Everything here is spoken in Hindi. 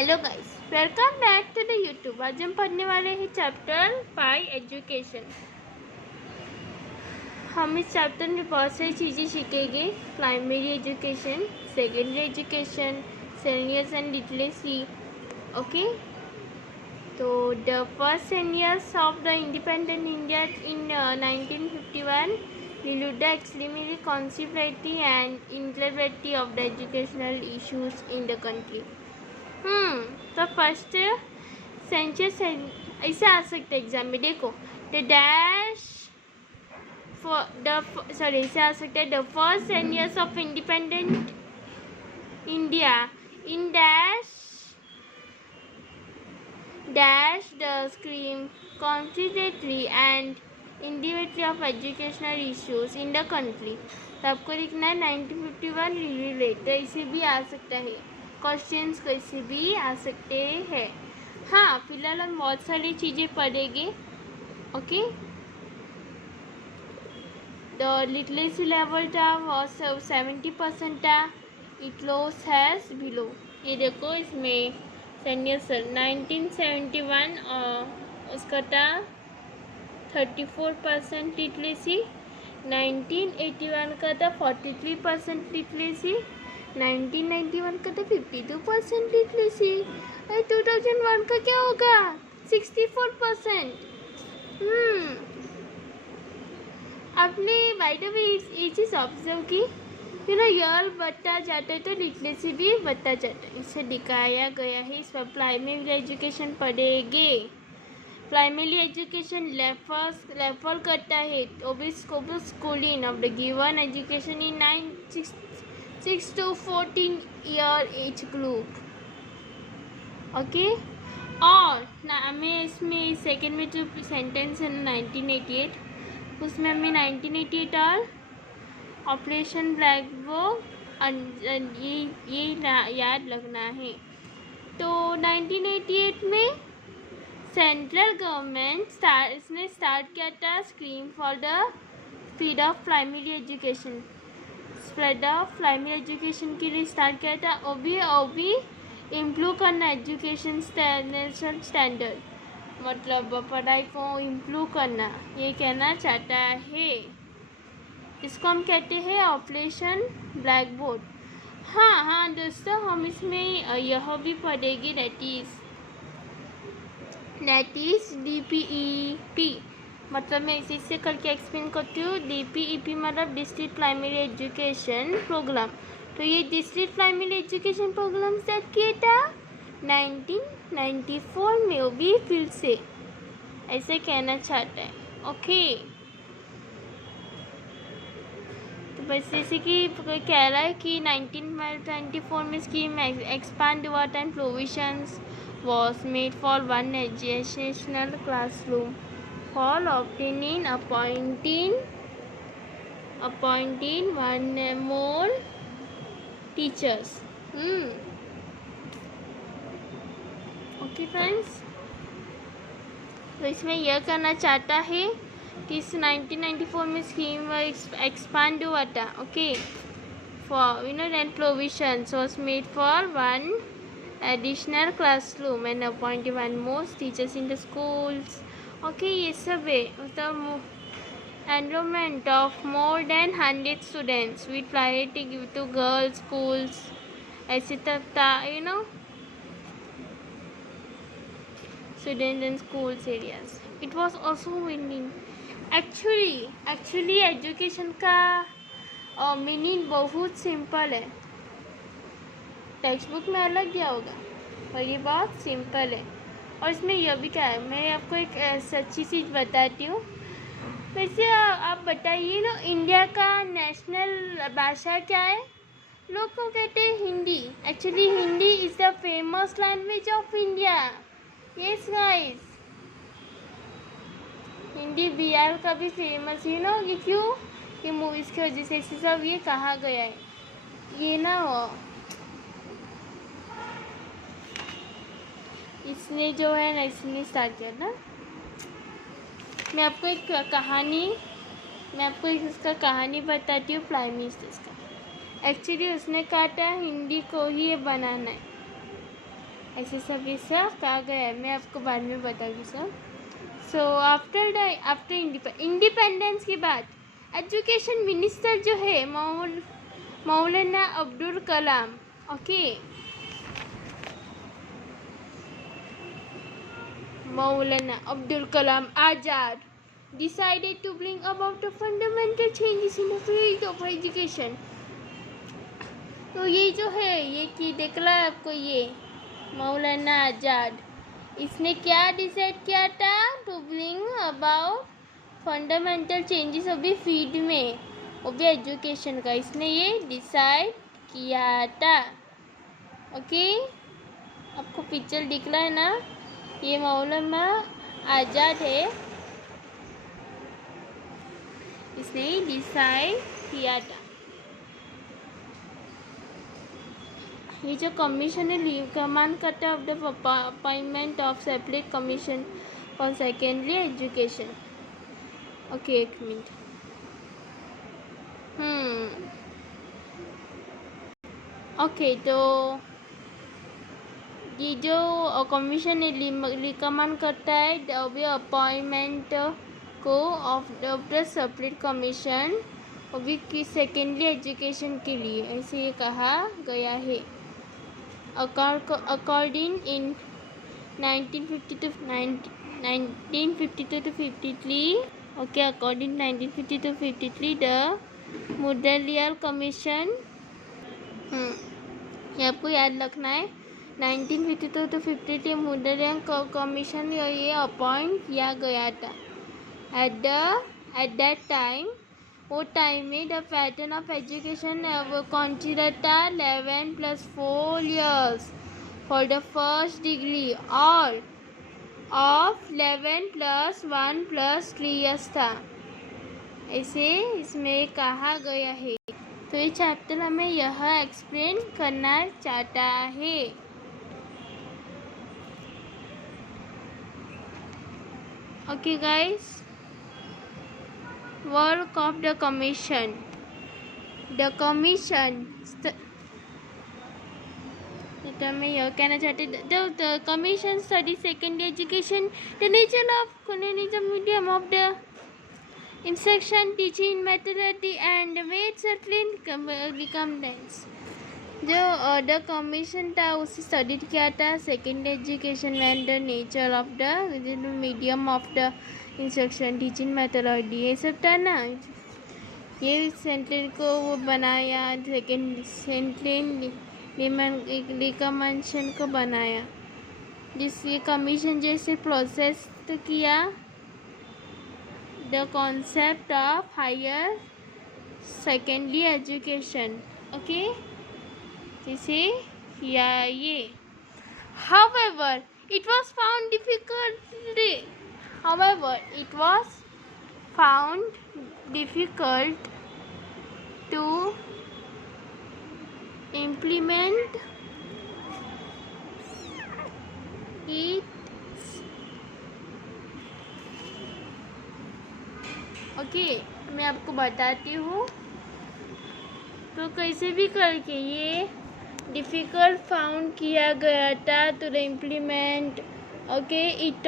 Hello guys, welcome back to the YouTube. आज हम पढ़ने वाले हैं चैप्टर 5 एजुकेशन। हम इस चैप्टर में बहुत सारी चीज़ें सीखेंगे। Primary education, secondary education, seniors and literacy. Okay, तो the first 10 years of the independent India in 1951 reviewed the extremely conservative and integrity of the educational issues in the country. तो फर्स्ट सेंचुरी ऐसे आ सकते एग्जाम में। देखो, द डैश ऐसे आ सकते हैं the first 10 years of independent India in dash the scheme considerately and individually of educational issues in the country. तो आपको लिखना है 1951 रिव्यू। तो ऐसे भी आ सकता है, क्वेश्चंस कैसे भी आ सकते हैं। हाँ, फिलहाल हम बहुत सारी चीज़ें पढ़ेंगे। ओके, द लिटरेसी लेवल था वो 70% था। It loss has below. ये देखो, इसमें सीनियर सर 1971 उसका था 34% लिटरेसी। 1981 का था 43% लिटरेसी। 1991 का तो 52% लिटरेसी। 2001 का क्या होगा? 64%। आपने बाय द वे ये चीज़ ऑब्जर्व की, ईयर बढ़ता जाता है तो लिटरेसी भी बढ़ता जाता है। इसे दिखाया गया है। इस पर प्राइमरी एजुकेशन पढ़ेंगे। प्राइमरी एजुकेशन रेफर करता है schooling of the given education in 6 to 14 year age group. Okay, और हमें इसमें सेकेंड में जो सेंटेंस है 1988, उसमें हमें 1988 और ऑपरेशन ब्लैक बोर्ड ये याद लगना है। तो 1988 में सेंट्रल गवर्नमेंट इसने स्टार्ट किया था scheme for the speed of primary education. Spread of primary education के लिए स्टार्ट किया था। ओबी इम्प्रूव करना एजुकेशन नेशनल स्टैंडर्ड, मतलब पढ़ाई को इम्प्रूव करना, ये कहना चाहता है। इसको हम कहते हैं ऑपरेशन ब्लैक बोर्ड। हाँ दोस्तों, हम इसमें यह भी पढ़ेंगे, दैट इज DPEP। मतलब मैं इसी से करके एक्सप्लेन करती हूँ। DPEP मतलब डिस्ट्रिक्ट प्राइमरी एजुकेशन प्रोग्राम। तो ये district primary education program start किया था 1994 में। वो भी फिर से ऐसे कहना चाहता है। ओके, तो बस जैसे कि कह रहा है कि 1924 में स्कीम एक्सपांड हुआ था and provisions was made for one educational classroom for obtaining appointing one more teachers. Okay friends, तो इसमें यह करना चाहता है कि इस 1994 में स्कीम एक्सपांड हुआ था। Okay, for and provisions was made for one additional classroom and appointed one more teachers in the schools. Okay, ये सब है। मतलब enrollment of more than 100 students with priority given to girls schools, ऐसे तब था, students in schools areas. It was also winning. Actually education का मीनिंग बहुत सिंपल है। टेक्स्ट बुक में अलग दिया होगा, पर ये बहुत सिंपल है। और इसमें यह भी क्या है, मैं आपको एक सच्ची चीज़ बताती हूँ। वैसे आप बताइए ना, इंडिया का नेशनल भाषा क्या है? लोग को कहते हैं Hindi. Actually Hindi is the famous language of India. Yes guys, Hindi Bihar का भी फेमस, ये क्यों? ये मूवीज़ की वजह से इसी सब ये कहा गया है। ये ना इसने जो है ना, इसने स्टार्ट किया ना। मैं आपको इसका कहानी बताती हूँ। प्राइम मिनिस्टर का एक्चुअली उसने कहा था हिंदी को ही बनाना है। ऐसे सब ये सब कहा गया है, मैं आपको बाद में बताऊँगी सब। सो आफ्टर इंडिपेंडेंस के बाद एजुकेशन मिनिस्टर जो है मौलाना Abdul Kalam, okay, Maulana Abdul Kalam Azad decided to bring about the fundamental changes in the field of education. तो ये जो है ये कि देख रहा है आपको, ये मौलाना आज़ाद, इसने क्या डिसाइड किया था? To bring about fundamental changes अभी फील्ड में, वो भी एजुकेशन का, इसने ये डिसाइड किया था। ओके, आपको पिक्चर दिख रहा है ना, ये मौलाना आज़ाद है, इसने डिसाइड किया था। ये जो कमीशन है रिकमेंड करता है of the appointment of separate commission for secondary education. Okay, एक मिनट। ओके, तो ये जो कमीशन रिकमेंड करता है अभी अपॉइंटमेंट को ऑफ द सेपरेट कमीशन अभी की सेकेंडरी एजुकेशन के लिए, ऐसे ये कहा गया है। According in 1952 to 53, okay, according 1950 to 53 the Mudaliar commission, ये आपको याद रखना है, 1952 to 53 मुदलियार कमीशन ये अपॉइंट किया गया था। एट दैट टाइम, वो टाइम में the pattern of education consider था 11 + 4 years for the first degree और ऑफ 11 + 1 + 3 years था, ऐसे इसमें कहा गया है। तो ये चैप्टर हमें यह एक्सप्लेन करना चाहता है। Okay guys, work of the commission. The commission, मैं यह कहना चाहती हूँ, the commission study secondary education, the nature of communism, medium of the instruction, teaching methodology and wait certain recommendations. जो द कमीशन था उसे स्टडी किया था secondary education and the nature of the medium of the instruction, teaching methodology, ये सब था ना। ये सेंटेंस को वो बनाया, सेकेंड सेंटेंस रिकमेंडेशन को बनाया, जिससे कमीशन जैसे प्रोसेस किया the concept of higher secondary education, okay, जैसे किया ये। However, it was found difficult to implement it। Okay, मैं आपको बताती हूँ, तो कैसे भी करके ये डिफ़िकल्ट फाउंड किया गया था टू इम्प्लीमेंट, ओके, इट